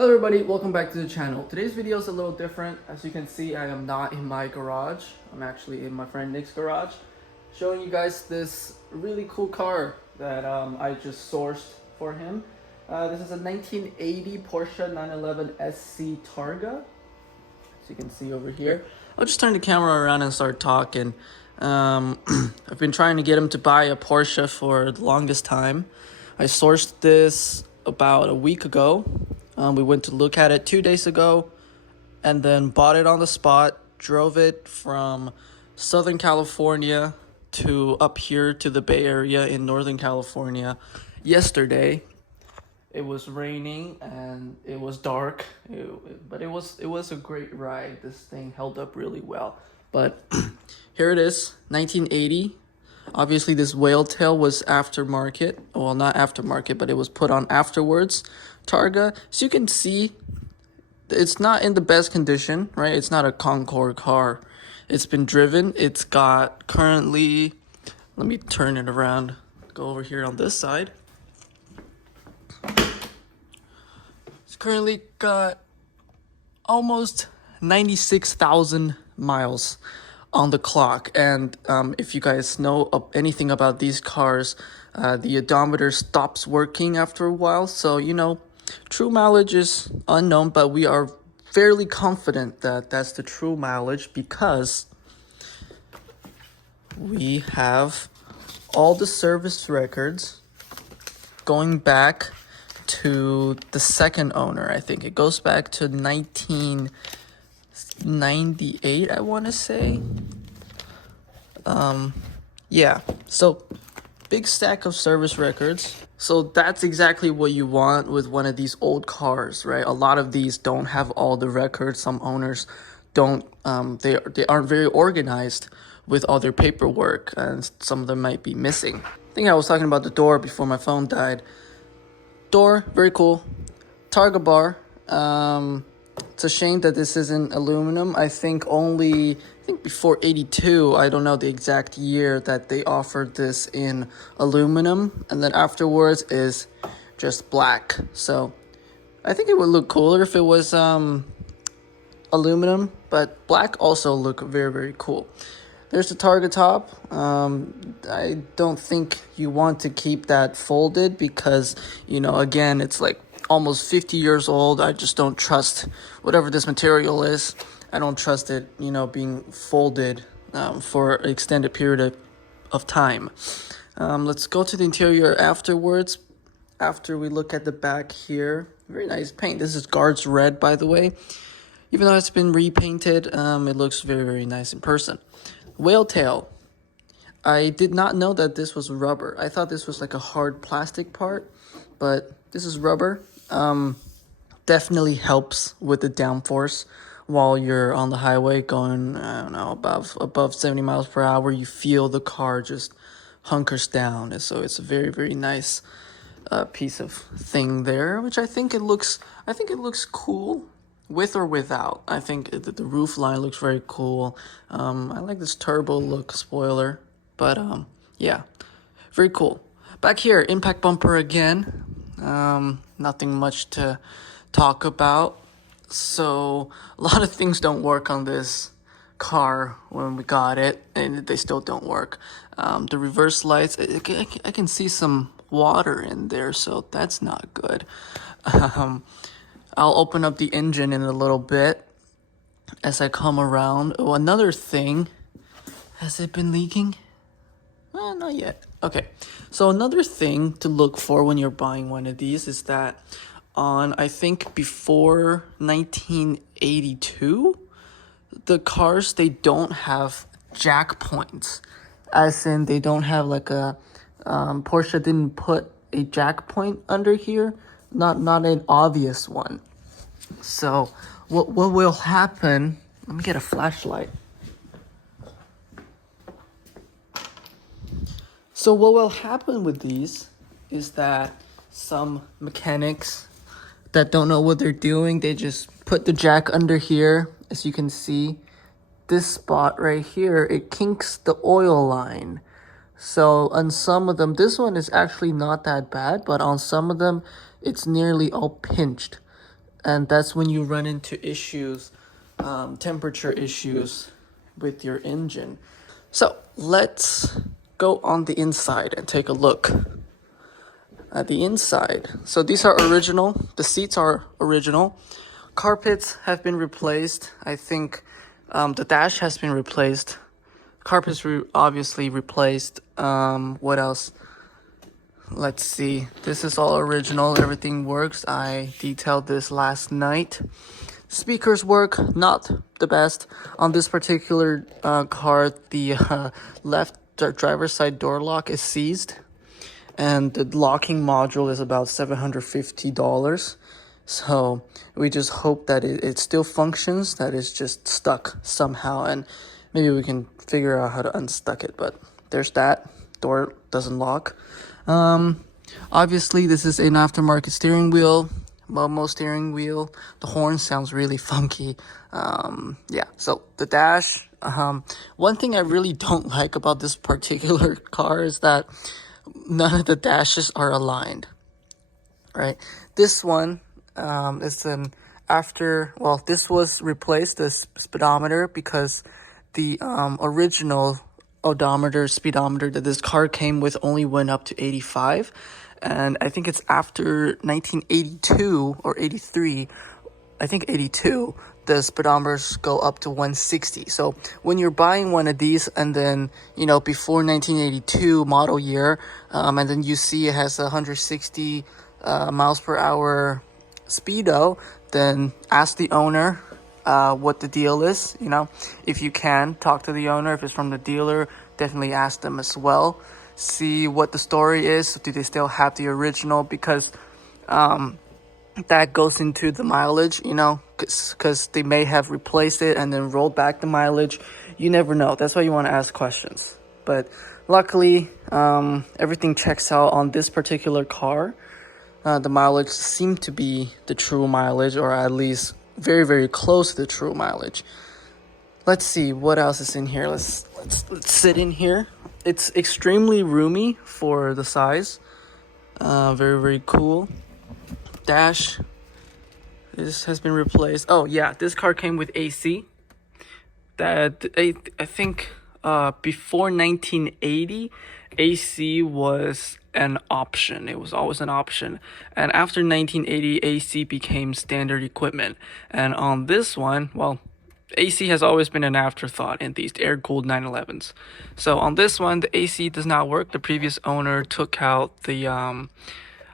Hello everybody, welcome back to the channel. Today's video is a little different. As you can see, I am not in my garage. I'm actually in my friend Nick's garage, showing you guys this really cool car that I just sourced for him. This is a 1980 Porsche 911 SC Targa. As you can see over here. I'll just turn the camera around and start talking. I've been trying to get him to buy a Porsche for the longest time. I sourced this about a week ago. We went to look at it 2 days ago and then bought it on the spot, drove it from Southern California to up here to the Bay Area in Northern California yesterday. It was raining and it was dark, but it was a great ride. This thing held up really well. But here it is, 1980. Obviously, this whale tail was aftermarket. Well, not aftermarket, but it was put on afterwards. Targa. So you can see it's not in the best condition, right? It's not a Concord car. It's been driven. It's got currently, let me turn it around, go over here on this side. It's currently got almost 96,000 miles on the clock. And if you guys know anything about these cars, the odometer stops working after a while. So, you know, true mileage is unknown, but we are fairly confident that that's the true mileage because we have all the service records going back to the second owner. I think it goes back to 1998, I want to say. Yeah, so big stack of service records. So that's exactly what you want with one of these old cars, right? A lot of these don't have all the records. Some owners don't, they aren't very organized with all their paperwork, and some of them might be missing. I think I was talking about the door before my phone died. Door, very cool. Targa bar. It's a shame that this isn't aluminum. I think before 82, I don't know the exact year that they offered this in aluminum, and then afterwards is just black. So I think it would look cooler if it was aluminum, but black also look very, very cool. There's the Targa top. I don't think you want to keep that folded because, you know, again, it's like almost 50 years old. I just don't trust whatever this material is. I don't trust it, you know, being folded for an extended period of time. Let's go to the interior afterwards. After we look at the back here, very nice paint. This is Guards Red, by the way. Even though it's been repainted, it looks very, very nice in person. Whale tail. I did not know that this was rubber. I thought this was like a hard plastic part, but this is rubber. Definitely helps with the downforce while you're on the highway going, I don't know, above 70 miles per hour. You feel the car just hunkers down. And so it's a very, very nice piece of thing there, which I think it looks cool with or without. I think the roof line looks very cool. I like this turbo look spoiler, but yeah, very cool. Back here, impact bumper again. Nothing much to talk about. So a lot of things don't work on this car when we got it, and they still don't work. The reverse lights, I can see some water in there, so that's not good. I'll open up the engine in a little bit as I come around. Oh, another thing, has it been leaking? Not yet. Okay, so another thing to look for when you're buying one of these is that on, I think, before 1982, the cars, they don't have jack points. As in, they don't have like a, Porsche didn't put a jack point under here. Not an obvious one. So what will happen, let me get a flashlight. So what will happen with these is that some mechanics that don't know what they're doing, they just put the jack under here. As you can see, this spot right here, it kinks the oil line. So on some of them, this one is actually not that bad, but on some of them, it's nearly all pinched. And that's when you run into issues, temperature issues with your engine. So let's go on the inside and take a look at the inside. So these are original. The seats are original. Carpets have been replaced. I think the dash has been replaced. Carpets obviously replaced. What else? Let's see. This is all original. Everything works. I detailed this last night. Speakers work, not the best. On this particular car, the left driver's side door lock is seized. And the locking module is about $750. So we just hope that it still functions, that it's just stuck somehow. And maybe we can figure out how to unstuck it. But there's that. Door doesn't lock. Obviously, this is an aftermarket steering wheel. Momo steering wheel. The horn sounds really funky. Yeah, so the dash. One thing I really don't like about this particular car is that none of the dashes are aligned, right? This one is an this was replaced, the speedometer, because the original speedometer that this car came with only went up to 85. And I think it's after 1982 or 83, I think 82, the speedometers go up to 160. So when you're buying one of these and then, before 1982 model year, and then you see it has 160 miles per hour speedo, then ask the owner what the deal is. If you can, talk to the owner. If it's from the dealer, definitely ask them as well. See what the story is. Do they still have the original? Because that goes into the mileage, because they may have replaced it and then rolled back the mileage. You never know. That's why you want to ask questions. But luckily, everything checks out on this particular car. The mileage seemed to be the true mileage, or at least very, very close to the true mileage. Let's see what else is in here. Let's sit in here. It's extremely roomy for the size. Very, very cool. Dash. This has been replaced. Oh yeah, this car came with AC. That I think before 1980, AC was an option. It was always an option. And after 1980, AC became standard equipment. And on this one, AC has always been an afterthought in these air-cooled 911s. So on this one, the AC does not work. The previous owner took out the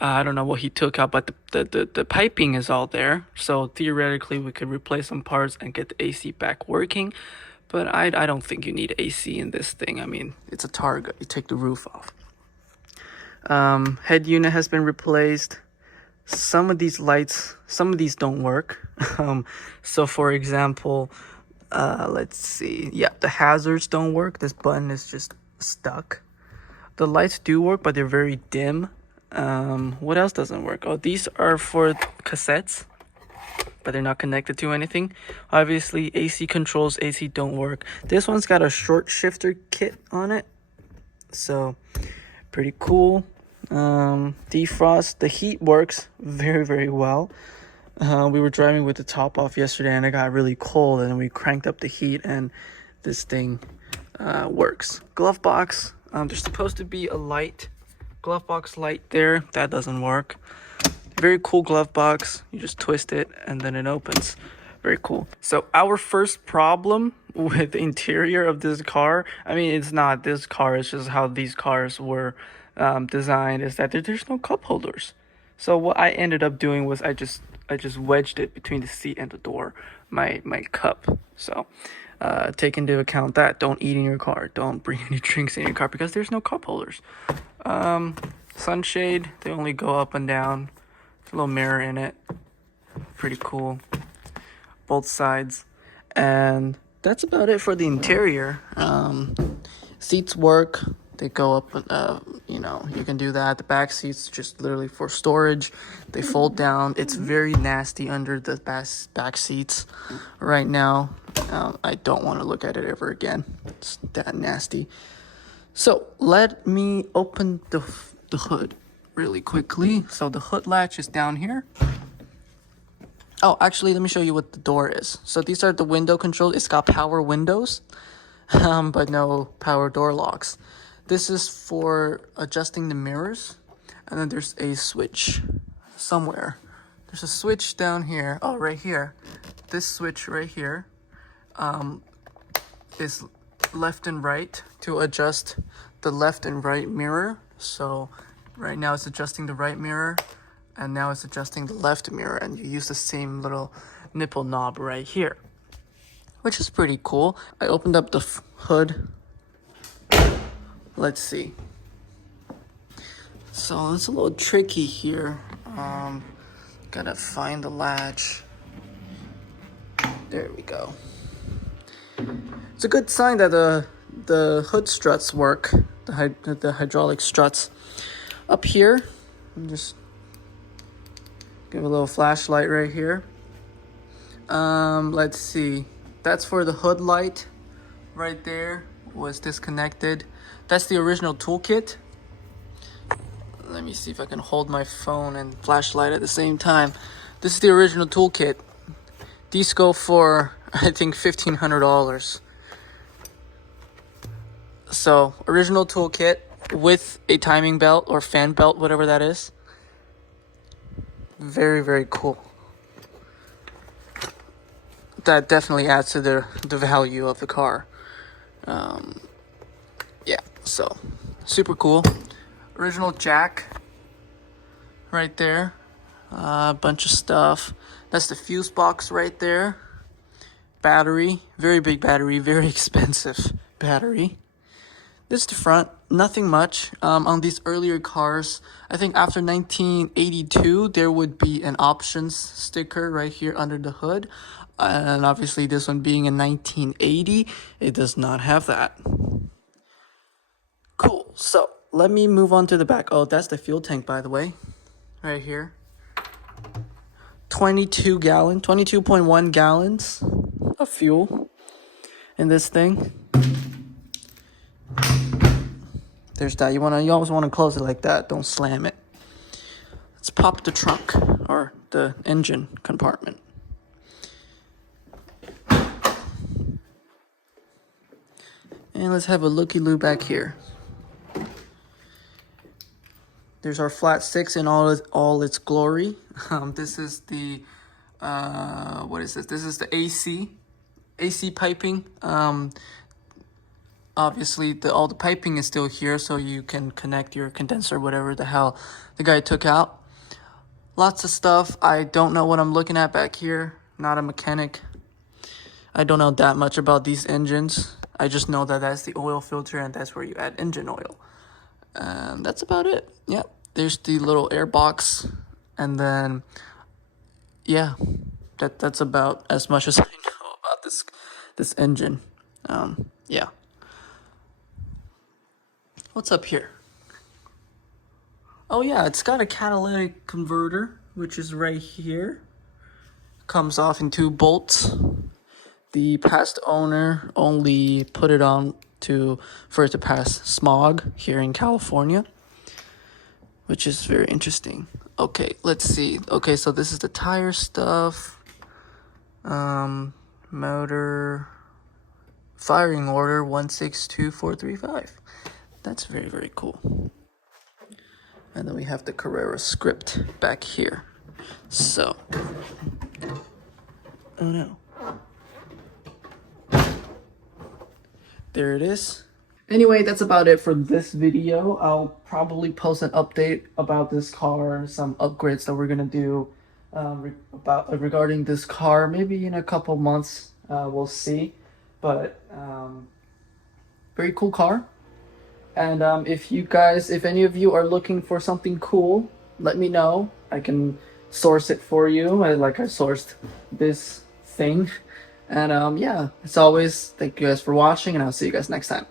I don't know what he took out, but the piping is all there. So theoretically, we could replace some parts and get the AC back working. But I don't think you need AC in this thing. I mean, it's a Targa. You take the roof off. Head unit has been replaced. Some of these lights, some of these don't work. So for example, let's see. Yeah, the hazards don't work. This button is just stuck. The lights do work, but they're very dim. What else doesn't work? Oh, these are for cassettes, but they're not connected to anything. Obviously, AC controls, AC don't work. This one's got a short shifter kit on it, so pretty cool. Defrost, the heat works very, very well. We were driving with the top off yesterday and it got really cold, and we cranked up the heat and this thing works. Glove box, there's supposed to be a light, glove box light there. That doesn't work. Very cool glove box. You just twist it and then it opens. Very cool. So our first problem with the interior of this car, I mean, it's not this car, it's just how these cars were designed, is that there's no cup holders. So what I ended up doing was I just wedged it between the seat and the door, my cup. So take into account that. Don't eat in your car. Don't bring any drinks in your car because there's no cup holders. Sunshade, they only go up and down. There's a little mirror in it. Pretty cool. Both sides. And that's about it for the interior. Seats work. They go up, you can do that. The back seats just literally for storage. They fold down. It's very nasty under the back seats right now. I don't want to look at it ever again. It's that nasty. So let me open the hood really quickly. So the hood latch is down here. Oh, actually, let me show you what the door is. So these are the window controls. It's got power windows, but no power door locks. This is for adjusting the mirrors. And then there's a switch somewhere. There's a switch down here. Oh, right here. This switch right here is left and right to adjust the left and right mirror. So right now it's adjusting the right mirror, and now it's adjusting the left mirror, and you use the same little nipple knob right here, which is pretty cool. I opened up the hood. Let's see. So it's a little tricky here. Gotta find the latch. There we go. It's a good sign that the hood struts work, the hydraulic struts. Up here, just give a little flashlight right here. Let's see. That's for the hood light. Right there was disconnected. That's the original toolkit. Let me see if I can hold my phone and flashlight at the same time. This is the original toolkit. These go for, I think, $1,500. So, original toolkit with a timing belt or fan belt, whatever that is. Very, very cool. That definitely adds to the value of the car. Yeah, so, super cool. Original jack right there. A bunch of stuff. That's the fuse box right there. Battery, very big battery, very expensive battery. This is the front, nothing much. On these earlier cars, I think after 1982, there would be an options sticker right here under the hood. And obviously this one being in 1980, it does not have that. Cool, so let me move on to the back. Oh, that's the fuel tank, by the way, right here. 22.1 gallons of fuel in this thing. There's that. You always want to close it like that. Don't slam it. Let's pop the trunk or the engine compartment. And let's have a looky-loo back here. There's our flat six in all its glory. This is the what is this? This is the AC piping. Obviously all the piping is still here, so you can connect your condenser, whatever the hell the guy took out. Lots of stuff. I don't know what I'm looking at back here. Not a mechanic. I don't know that much about these engines. I just know that that's the oil filter and that's where you add engine oil. And that's about it. Yep. There's the little air box. And then, yeah, that's about as much as I know about this engine. Yeah. What's up here? Oh yeah, it's got a catalytic converter, which is right here. Comes off in 2 bolts. The past owner only put it on for it to pass smog here in California, which is very interesting. Okay, let's see. Okay, so this is the tire stuff. Motor, firing order 162435. That's very, very cool. And then we have the Carrera script back here. So, oh no. There it is. Anyway, that's about it for this video. I'll probably post an update about this car, some upgrades that we're gonna do regarding this car, maybe in a couple months. We'll see. But very cool car. And if any of you are looking for something cool, let me know. I can source it for you. I sourced this thing. And yeah, as always, thank you guys for watching, and I'll see you guys next time.